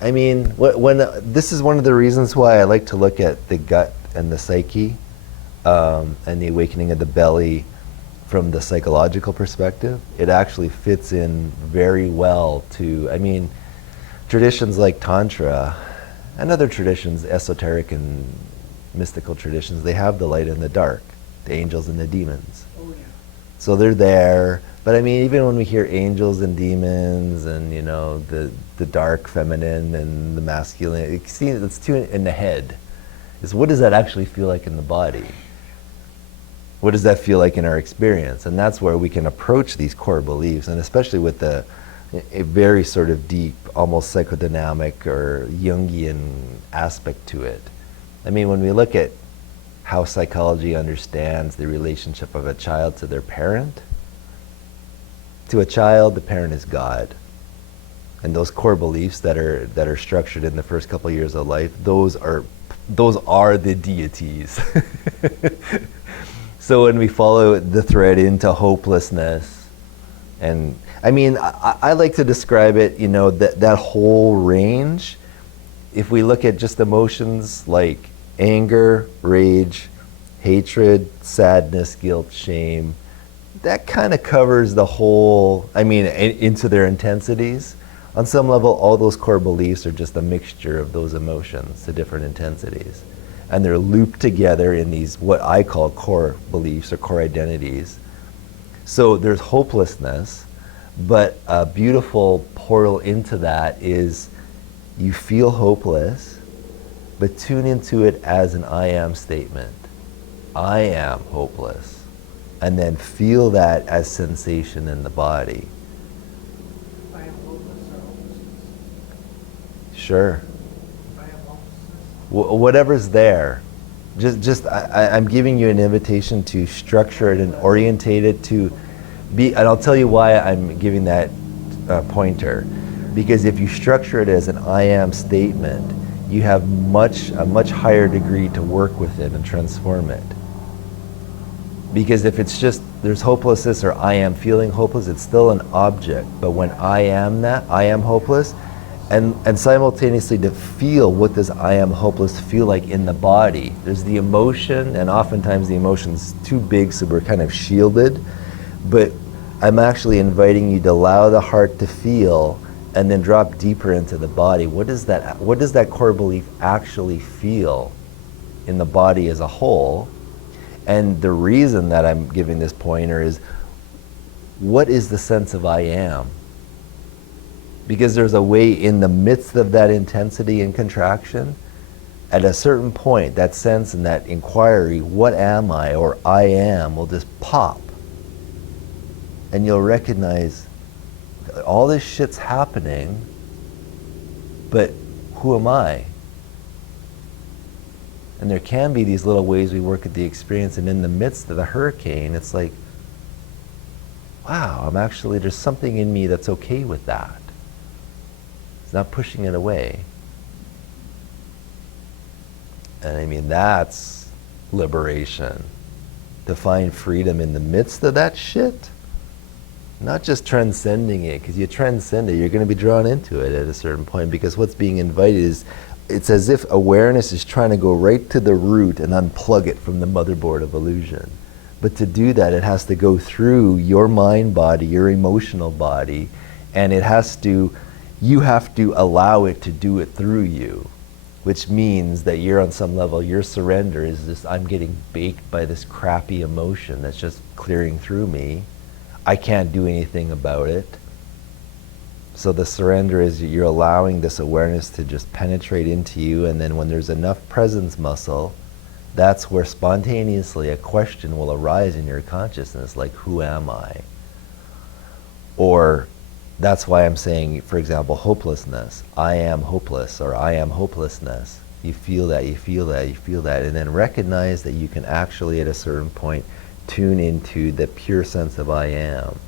I mean, when this is one of the reasons why I like to look at the gut and the psyche, and the awakening of the belly from the psychological perspective. It actually fits in very well to, I mean, traditions like Tantra and other traditions, esoteric and mystical traditions, they have the light and the dark, the angels and the demons. Oh, yeah. So they're there. But I mean, even when we hear angels and demons and, you know, the dark feminine and the masculine, it's too in the head. Is what does that actually feel like in the body? What does that feel like in our experience? And that's where we can approach these core beliefs, and especially with a very sort of deep, almost psychodynamic or Jungian aspect to it. I mean, when we look at how psychology understands the relationship of a child to their parent, to a child, the parent is God. And those core beliefs that are structured in the first couple of years of life, those are the deities. So when we follow the thread into hopelessness, and I mean, I like to describe it, you know, that whole range, if we look at just emotions like anger, rage, hatred, sadness, guilt, shame, that kind of covers the whole, I mean, into their intensities. On some level, all those core beliefs are just a mixture of those emotions to different intensities. And they're looped together in these, what I call core beliefs or core identities. So there's hopelessness, but a beautiful portal into that is you feel hopeless, but tune into it as an I am statement. I am hopeless. And then feel that as sensation in the body. I am hopeless or hopelessness. Sure. I am hopelessness. Whatever's there. I'm giving you an invitation to structure it and orientate it to be, and I'll tell you why I'm giving that pointer. Because if you structure it as an I am statement, you have a much higher degree to work with it and transform it. Because if it's just, there's hopelessness or I am feeling hopeless, it's still an object. But when I am that, I am hopeless, and simultaneously to feel what does I am hopeless feel like in the body. There's the emotion, and oftentimes the emotion's too big, so we're kind of shielded. But I'm actually inviting you to allow the heart to feel and then drop deeper into the body. What does that core belief actually feel in the body as a whole? And the reason that I'm giving this pointer is, what is the sense of I am? Because there's a way in the midst of that intensity and contraction, at a certain point, that sense and that inquiry, what am I, or I am, will just pop. And you'll recognize all this shit's happening, but who am I? And there can be these little ways we work at the experience, and in the midst of the hurricane, it's like, wow, there's something in me that's okay with that. It's not pushing it away. And I mean, that's liberation. To find freedom in the midst of that shit. Not just transcending it, because you transcend it, you're going to be drawn into it at a certain point, because what's being invited is, it's as if awareness is trying to go right to the root and unplug it from the motherboard of illusion. But to do that, it has to go through your mind body, your emotional body, and you have to allow it to do it through you, which means that you're on some level, your surrender is this, I'm getting baked by this crappy emotion that's just clearing through me. I can't do anything about it. So the surrender is you're allowing this awareness to just penetrate into you, and then when there's enough presence muscle, that's where spontaneously a question will arise in your consciousness, like, who am I? Or that's why I'm saying, for example, hopelessness. I am hopeless, or I am hopelessness. You feel that, you feel that, you feel that, and then recognize that you can actually at a certain point tune into the pure sense of I am.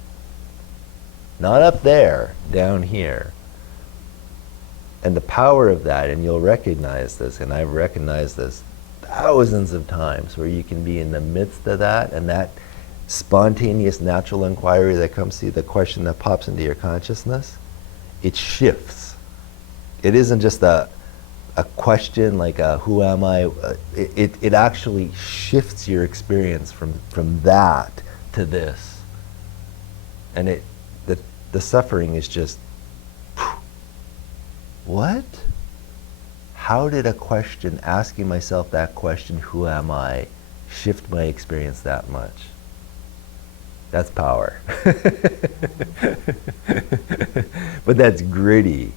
Not up there, down here. And the power of that, and you'll recognize this, and I've recognized this thousands of times, where you can be in the midst of that, and that spontaneous natural inquiry that comes to you, the question that pops into your consciousness, it shifts. It isn't just a question like who am I? It actually shifts your experience from that to this, and the suffering is just what? How did a question, asking myself that question, who am I, shift my experience that much? That's power. But that's gritty.